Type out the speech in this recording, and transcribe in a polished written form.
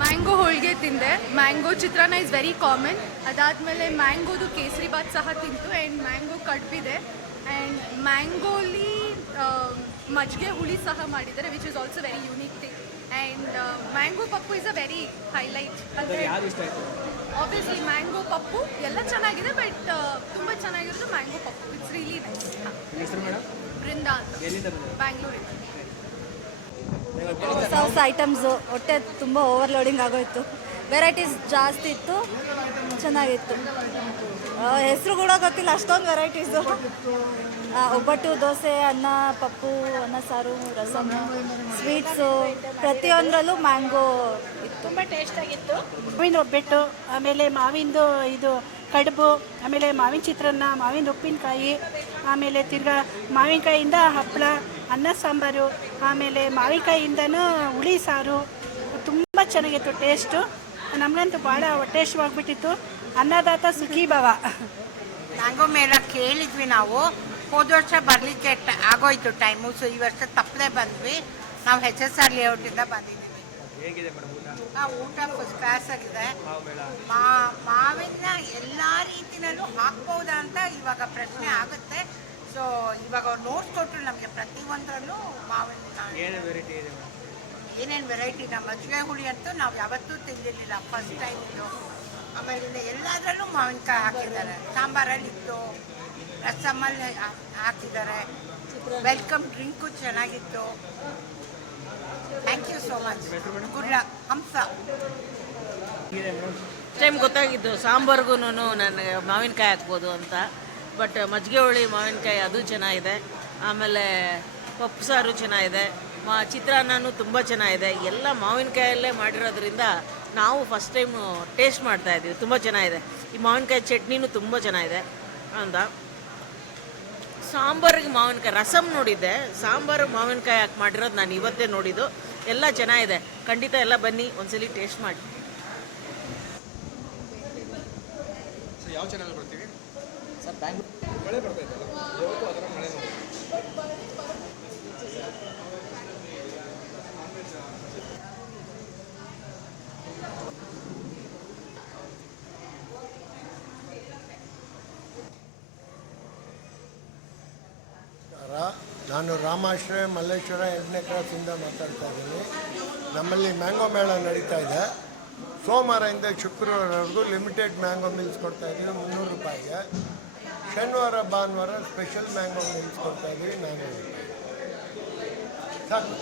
Mango holige ತಿಂದೆ. Mango chitranna is very common. ಅದಾದಮೇಲೆ ಮ್ಯಾಂಗೋದು ಕೇಸರಿ ಬಾತ್ ಸಹ ತಿಂತು. ಆ್ಯಂಡ್ ಮ್ಯಾಂಗೋ ಕಡುಬಿದೆ. ಆ್ಯಂಡ್ ಮ್ಯಾಂಗೋಲಿ ಮಜ್ಜಿಗೆ ಹುಳಿ ಸಹ ಮಾಡಿದ್ದಾರೆ, which is also very unique thing. And mango pappu is a very highlight. ಅಂದರೆ ಆಬ್ವಿಯಸ್ಲಿ ಮ್ಯಾಂಗೋ ಪಪ್ಪು ಎಲ್ಲ ಚೆನ್ನಾಗಿದೆ, ಬಟ್ ತುಂಬ ಚೆನ್ನಾಗಿರೋದು mango pappu. It's really nice. Brinda ಅಂತ, ಬ್ಯಾಂಗ್ಳೂರಿಂದ. ಹೊಸ ಐಟಮ್ಸು, ಹೊಟ್ಟೆ ತುಂಬ ಓವರ್ಲೋಡಿಂಗ್ ಆಗೋಯ್ತು. ವೆರೈಟೀಸ್ ಜಾಸ್ತಿ ಇತ್ತು, ಚೆನ್ನಾಗಿತ್ತು. ಹೆಸರು ಕೂಡ ಗೊತ್ತಿಲ್ಲ, ಅಷ್ಟೊಂದು ವೆರೈಟೀಸು. ಒಬ್ಬಟ್ಟು, ದೋಸೆ, ಅನ್ನ, ಪಪ್ಪು, ಅನ್ನ ಸಾರು, ರಸಮ್, ಸ್ವೀಟ್ಸು, ಪ್ರತಿಯೊಂದರಲ್ಲೂ ಮ್ಯಾಂಗೋ ಇತ್ತು. ತುಂಬ ಟೇಸ್ಟಾಗಿತ್ತು. ಮಾವಿನ ಒಬ್ಬಟ್ಟು, ಆಮೇಲೆ ಮಾವಿಂದು ಇದು ಕಡುಬು, ಆಮೇಲೆ ಮಾವಿನ ಚಿತ್ರಾನ್ನ, ಮಾವಿನ ಉಪ್ಪಿನಕಾಯಿ, ಆಮೇಲೆ ತಿರ್ಗಾ ಮಾವಿನಕಾಯಿಂದ ಹಪ್ಪಳ, ಅನ್ನ ಸಾಂಬಾರು, ಆಮೇಲೆ ಮಾವಿನಕಾಯಿಂದನೂ ಹುಳಿ ಸಾರು. ತುಂಬ ಚೆನ್ನಾಗಿತ್ತು ಟೇಸ್ಟು. ನಮಗಂತೂ ಭಾಳ ಹೊಟ್ಟೆ ಇಷ್ಟವಾಗ್ಬಿಟ್ಟಿತ್ತು. ಅನ್ನದಾತ ಸುಖೀ ಭವ. ಮ್ಯಾಂಗೋ ಮೇಳ ಕೇಳಿದ್ವಿ ನಾವು. ಹೋದ ವರ್ಷ ಬರಲಿಕ್ಕೆ ಆಗೋಯ್ತು ಟೈಮು. ಸೊ ಈ ವರ್ಷ ತಪ್ಪದೆ ಬಂದ್ವಿ. ನಾವು HSR ಲೇಔಟಿಂದ ಬಂದಿದ್ದೀವಿ. ಊಟ ಫಸ್ಟ್ ಕ್ಲಾಸ್ ಆಗಿದೆ. ಮಾವಿನ ಎಲ್ಲ ರೀತಿಯಲ್ಲೂ ಹಾಕ್ಬೋದಾ ಅಂತ ಇವಾಗ ಪ್ರಶ್ನೆ ಆಗುತ್ತೆ. ಸೊ ಇವಾಗ ಅವ್ರು ನೋಡ್ಕೊಟ್ರು ನಮಗೆ ಪ್ರತಿಯೊಂದರಲ್ಲೂ ಮಾವಿನ ಏನೇನು ವೆರೈಟಿ. ನಮ್ಮ ಮಜ್ಜಿಗೆ ಹುಳಿ ಅಂತೂ ನಾವು ಯಾವತ್ತೂ ತಿಂದಿರಲಿಲ್ಲ, ಫಸ್ಟ್ ಟೈಮ್ ಇದು. ಆಮೇಲೆ ಎಲ್ಲದರಲ್ಲೂ ಮಾವಿನಕಾಯಿ ಹಾಕಿದ್ದಾರೆ. ಸಾಂಬಾರಲ್ಲಿತ್ತು, ರಸಮಲ್ಲಿ ಹಾಕಿದ್ದಾರೆ. ವೆಲ್ಕಮ್ ಡ್ರಿಂಕು ಚೆನ್ನಾಗಿತ್ತು. Thank you so much. Good luck. Hamsa time ಗೊತ್ತಾಗಿದ್ದು ಸಾಂಬಾರ್ಗೂ ನನಗೆ ಮಾವಿನಕಾಯಿ ಹಾಕ್ಬೋದು ಅಂತ. ಬಟ್ ಮಜ್ಜಿಗೆ ಹುಳಿ ಮಾವಿನಕಾಯಿ ಅದು ಚೆನ್ನಾಗಿದೆ. ಆಮೇಲೆ ಪಪ್ಪು ಸಾರು ಚೆನ್ನಾಗಿದೆ. ಚಿತ್ರಾನ್ನನೂ ತುಂಬ ಚೆನ್ನಾಗಿದೆ. ಎಲ್ಲ ಮಾವಿನಕಾಯಲ್ಲೇ ಮಾಡಿರೋದ್ರಿಂದ ನಾವು ಫಸ್ಟ್ ಟೈಮು ಟೇಸ್ಟ್ ಮಾಡ್ತಾಯಿದ್ದೀವಿ. ತುಂಬ ಚೆನ್ನಾಗಿದೆ. ಈ ಮಾವಿನಕಾಯಿ ಚಟ್ನಿನೂ ತುಂಬ ಚೆನ್ನಾಗಿದೆ ಅಂತ. ಸಾಂಬಾರಿಗೆ ಮಾವಿನಕಾಯಿ ರಸಮ್ ನೋಡಿದ್ದೆ, ಸಾಂಬಾರು ಮಾವಿನಕಾಯಿ ಹಾಕಿ ಮಾಡಿರೋದು ನಾನು ಇವತ್ತೇ ನೋಡಿದ್ದು. ಎಲ್ಲ ಚೆನ್ನಾಗಿದೆ. ಖಂಡಿತ ಎಲ್ಲ ಬನ್ನಿ, ಒಂದ್ಸಲಿ ಟೇಸ್ಟ್ ಮಾಡಿ. ಯಾವ ಚಾನಲ್ ಬರ್ತೀವಿ ಸರ್? ಬ್ಯಾಂಗ್ಳೂರ್ ಮಳೆ ಬರ್ತಾ ಇದ್ದಲ್ಲ ಇವತ್ತು, ಅದರ ಮಳೆ ನೋಡಿ. ನಾನು ರಾಮಾಶ್ರಯ ಮಲ್ಲೇಶ್ವರ 2ನೇ ಕ್ರಾಸಿಂದ ಮಾತಾಡ್ತಾ ಇದ್ದೀನಿ. ನಮ್ಮಲ್ಲಿ ಮ್ಯಾಂಗೋ ಮೇಳ ನಡೀತಾ ಇದೆ. ಸೋಮವಾರದಿಂದ ಶುಕ್ರವಾರವರೆಗೂ ಲಿಮಿಟೆಡ್ ಮ್ಯಾಂಗೋ ಮೀಲ್ಸ್ ಕೊಡ್ತಾಯಿದ್ದೀವಿ 300 ರೂಪಾಯಿಗೆ. ಶನಿವಾರ ಭಾನುವಾರ ಸ್ಪೆಷಲ್ ಮ್ಯಾಂಗೋ ಮೀಲ್ಸ್ ಕೊಡ್ತಾಯಿದ್ದೀವಿ 400 ರೂಪಾಯಿ. ಸಾಕು.